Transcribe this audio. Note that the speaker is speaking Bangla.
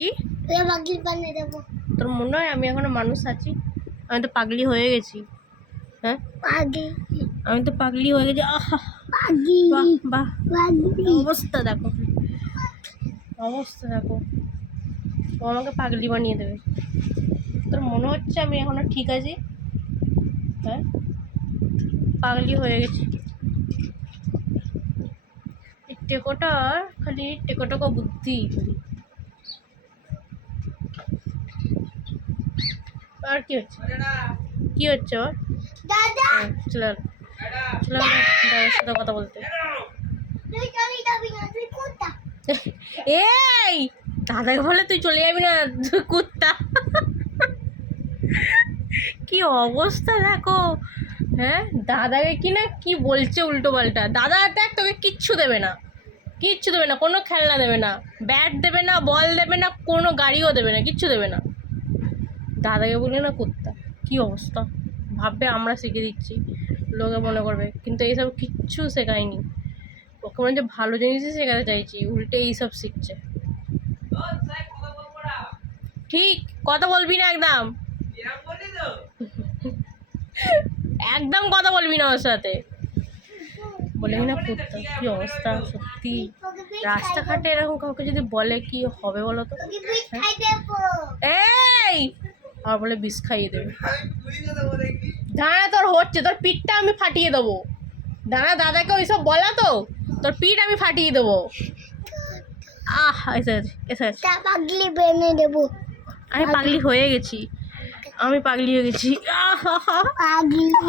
কি পাগলি বানিয়ে দেবো। তোর মনে হয় আমি এখনো মানুষ আছি? আমি তো পাগলি হয়ে গেছি। হ্যাঁ পাগলি আমি তো পাগলি হয়ে গেছি। আহা পাগলি বাহ বাহ পাগলি অবস্থা দেখো, অবস্থা দেখো। ও আমাকে পাগলি বানিয়ে দেবে। তোর মনে হচ্ছে আমি এখনো ঠিক আছি? হ্যাঁ পাগলি হয়ে গেছি। টেকোটা খালি টেকোটকো বুদ্ধি খালি। আর কি হচ্ছে, কি হচ্ছে ওর? দাদা চলো চলো দাদার সাথে কথা বলতে। তুই চলে যাবি না, তুই কোথা? এই দাদাকে বলে তুই চলে যাবি না, তুই কুত্তা। কি অবস্থা দেখো। হ্যাঁ দাদাকে কি না কি বলছে উল্টো পাল্টা। দাদা দেখ তোকে কিচ্ছু দেবে না, কিচ্ছু দেবে না, কোনো খেলনা দেবে না, ব্যাট দেবে না, বল দেবে না, কোনো গাড়িও দেবে না, কিচ্ছু দেবে না। দাদাকে বলি না কুত্তা। কি অবস্থা ভাববে আমরা শিখে দিচ্ছি, লোকে মনে করবে, কিন্তু এইসব কিচ্ছু শেখায়নি ওকে। মনে হচ্ছে ভালো জিনিসই শেখাতে চাইছি, উল্টে এইসব শিখছে। ঠিক কথা বলবি না একদম, একদম কথা বলবি না ওর সাথে। বলে না কুত্তা। কি অবস্থা সত্যি। রাস্তাঘাটে এরকম কাউকে যদি বলে কি হবে বলো তো? এই আর বলে বিষ খাইয়ে দেবে। দাঁড়া তোর হচ্ছে, তোর পিঠটা আমি ফাটিয়ে দেবো। দাঁড়া দাদাকে ওইসব বলা তো, তোর পিঠ আমি ফাটিয়ে দেবো। এসে গেছে এসে গেছে। পাগলি বানিয়ে দেবো। আমি পাগলি হয়ে গেছি, আমি পাগলি হয়ে গেছি। পাগলি